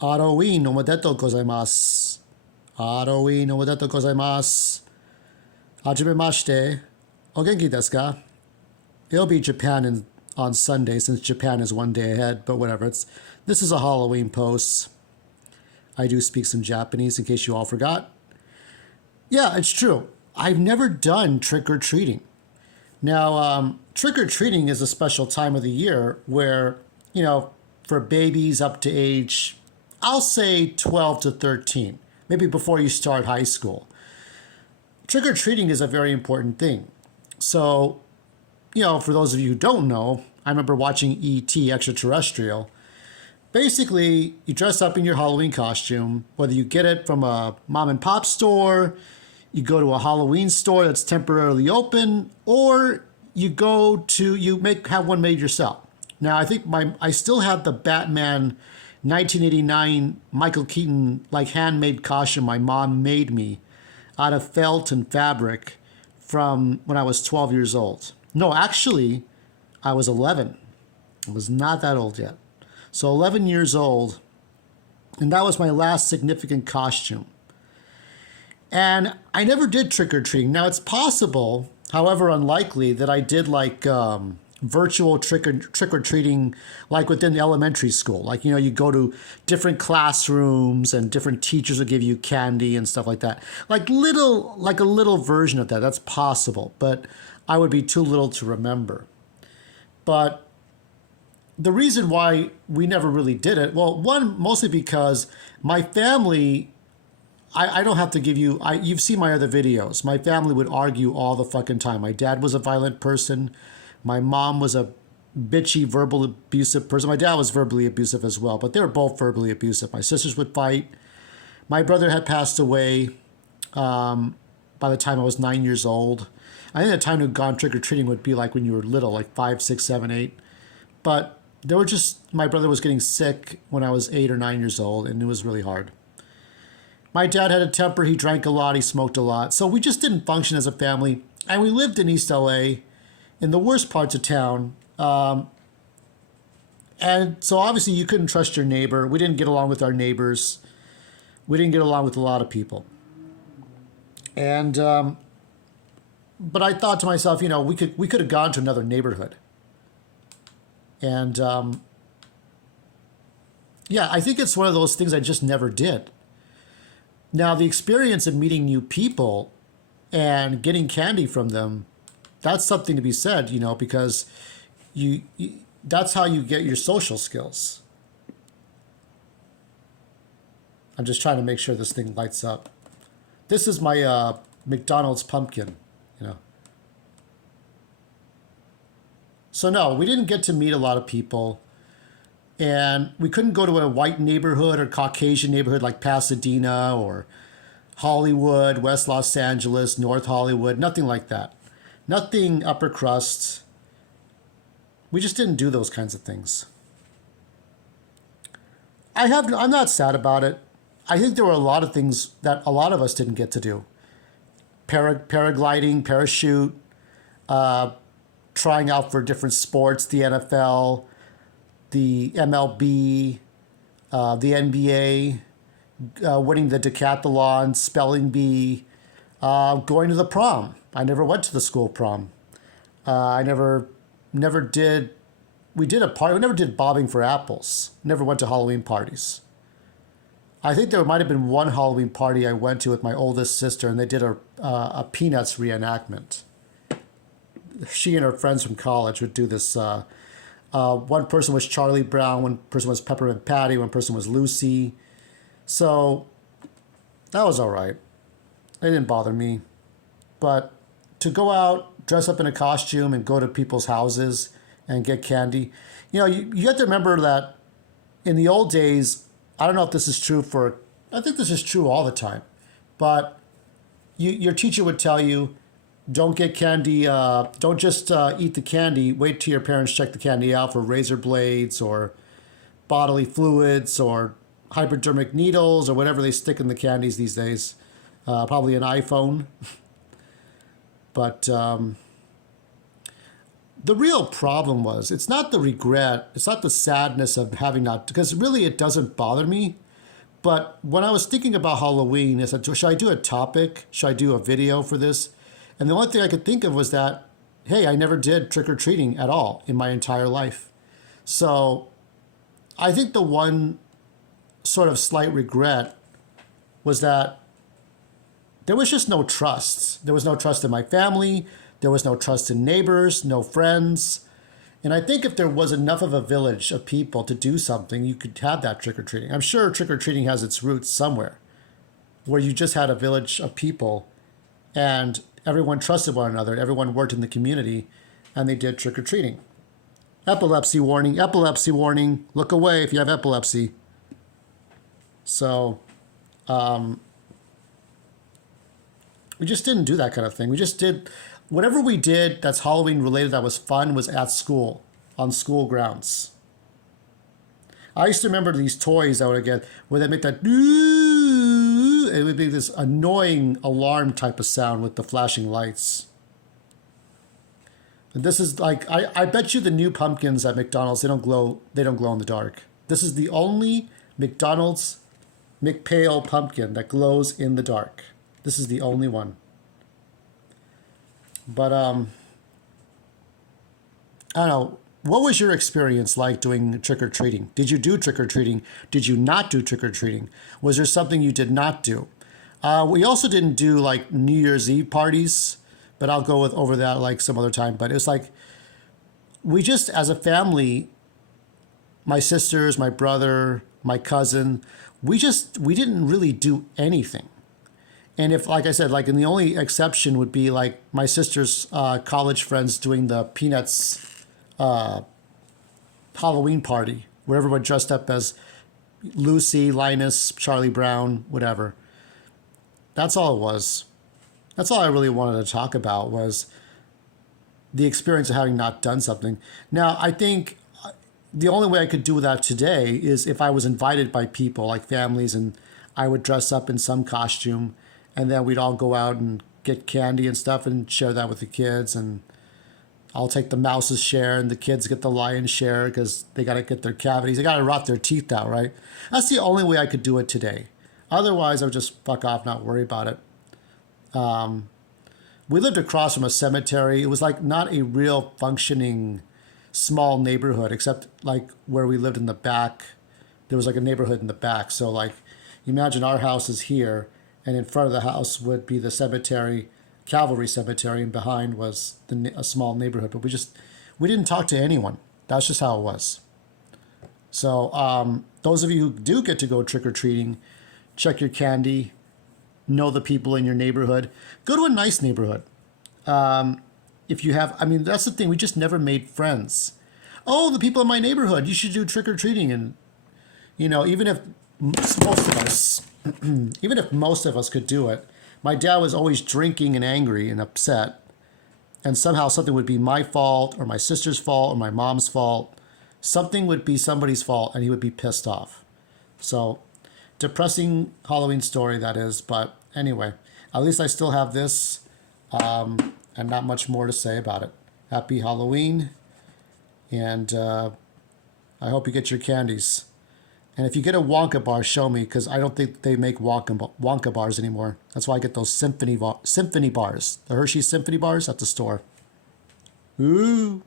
Halloween omedetou gozaimasu. Halloween omedetou gozaimasu. Hajimemashite. O genki desu ka? It'll be Japan on Sunday since Japan is one day ahead, but whatever. This is a Halloween post. I do speak some Japanese in case you all forgot. Yeah, it's true. I've never done trick-or-treating. Now, trick-or-treating is a special time of the year where, for babies up to age, I'll say 12 to 13, maybe before you start high school. Trick-or-treating is a very important thing. So, for those of you who don't know, I remember watching E.T. Extraterrestrial. Basically, you dress up in your Halloween costume, whether you get it from a mom and pop store, you go to a Halloween store that's temporarily open, or you have one made yourself. Now, I think I still have the Batman 1989 Michael Keaton handmade costume my mom made me out of felt and fabric from when I was 12 years old. No, actually, I was 11. I was not that old yet. So 11 years old, and that was my last significant costume. And I never did trick-or-treating. Now, it's possible, however unlikely, that I did virtual trick-or-treating within the elementary school. You go to different classrooms and different teachers will give you candy and stuff like that. Like a little version of that. That's possible, but I would be too little to remember. But the reason why we never really did it, well, one, mostly because my family, I don't have to give you, you've seen my other videos. My family would argue all the fucking time. My dad was a violent person. My mom was a bitchy, verbal abusive person. My dad was verbally abusive as well, but they were both verbally abusive. My sisters would fight. My brother had passed away by the time I was 9 years old. I think the time to have gone trick-or-treating would be when you were little, 5, 6, 7, 8. But my brother was getting sick when I was 8 or 9 years old, and it was really hard. My dad had a temper. He drank a lot. He smoked a lot. So we just didn't function as a family. And we lived in East LA, in the worst parts of town. And so obviously you couldn't trust your neighbor. We didn't get along with our neighbors. We didn't get along with a lot of people. And, but I thought to myself, we could have gone to another neighborhood. And, I think it's one of those things I just never did. Now, the experience of meeting new people and getting candy from them, that's something to be said, because that's how you get your social skills. I'm just trying to make sure this thing lights up. This is my McDonald's pumpkin, So no, we didn't get to meet a lot of people. And we couldn't go to a white neighborhood or Caucasian neighborhood like Pasadena or Hollywood, West Los Angeles, North Hollywood, nothing like that. Nothing upper crust. We just didn't do those kinds of things. I'm not sad about it. I think there were a lot of things that a lot of us didn't get to do. Paragliding, parachute, trying out for different sports, the NFL, the MLB, the NBA, winning the decathlon, spelling bee, going to the prom. I never went to the school prom. I never did. We did a party. We never did bobbing for apples. Never went to Halloween parties. I think there might have been one Halloween party I went to with my oldest sister, and they did a Peanuts reenactment. She and her friends from college would do this. One person was Charlie Brown, one person was Peppermint Patty, one person was Lucy. So that was all right. It didn't bother me. But to go out, dress up in a costume, and go to people's houses and get candy, you have to remember that in the old days, I don't know if this is true I think this is true all the time, but your teacher would tell you, don't get candy, don't just eat the candy, wait till your parents check the candy out for razor blades or bodily fluids or hypodermic needles or whatever they stick in the candies these days. Probably an iPhone. But the real problem it's not the regret, it's not the sadness of having not, because really it doesn't bother me. But when I was thinking about Halloween, I said, should I do a topic? Should I do a video for this? And the only thing I could think of was that, hey, I never did trick-or-treating at all in my entire life. So I think the one sort of slight regret was that there was just no trust. There was no trust in my family. There was no trust in neighbors, no friends. And I think if there was enough of a village of people to do something, you could have that trick-or-treating. I'm sure trick-or-treating has its roots somewhere where you just had a village of people and everyone trusted one another. Everyone worked in the community and they did trick-or-treating. Epilepsy warning, epilepsy warning. Look away if you have epilepsy. So we just didn't do that kind of thing. We just did whatever we did that's Halloween related that was fun was at school, on school grounds. I used to remember these toys I would get where they make that doo. It would be this annoying alarm type of sound with the flashing lights. And this is like I bet you the new pumpkins at McDonald's they don't glow in the dark. This is the only McDonald's McPale pumpkin that glows in the dark. This is the only one. But I don't know. What was your experience like doing trick-or-treating? Did you do trick-or-treating? Did you not do trick-or-treating? Was there something you did not do? We also didn't do like New Year's Eve parties, but I'll go over that like some other time. But it was like, we just, as a family, my sisters, my brother, my cousin, we didn't really do anything. And if, like I said, like, and the only exception would be like my sister's college friends doing the Peanuts Halloween party, where everyone dressed up as Lucy, Linus, Charlie Brown, whatever. That's all it was. That's all I really wanted to talk about was the experience of having not done something. Now, I think the only way I could do that today is if I was invited by people, like families, and I would dress up in some costume, and then we'd all go out and get candy and stuff and share that with the kids. And I'll take the mouse's share and the kids get the lion's share because they got to get their cavities. They got to rot their teeth out, right? That's the only way I could do it today. Otherwise, I would just fuck off, not worry about it. We lived across from a cemetery. It was like not a real functioning small neighborhood, except like where we lived in the back. There was like a neighborhood in the back. So like, imagine our house is here, and in front of the house would be the cemetery, Cavalry Cemetery, and behind was a small neighborhood. But we didn't talk to anyone. That's just how it was. So those of you who do get to go trick-or-treating, check your candy, know the people in your neighborhood. Go to a nice neighborhood. If you have, I mean, that's the thing. We just never made friends. Oh, the people in my neighborhood, you should do trick-or-treating. And, you know, even if most of us, even if most of us could do it, my dad was always drinking and angry and upset. And somehow something would be my fault or my sister's fault or my mom's fault. Something would be somebody's fault and he would be pissed off. So depressing Halloween story that is. But anyway, at least I still have this and not much more to say about it. Happy Halloween. And I hope you get your candies. And if you get a Wonka bar, show me, because I don't think they make Wonka bars anymore. That's why I get those symphony bars, the Hershey Symphony bars at the store. Ooh.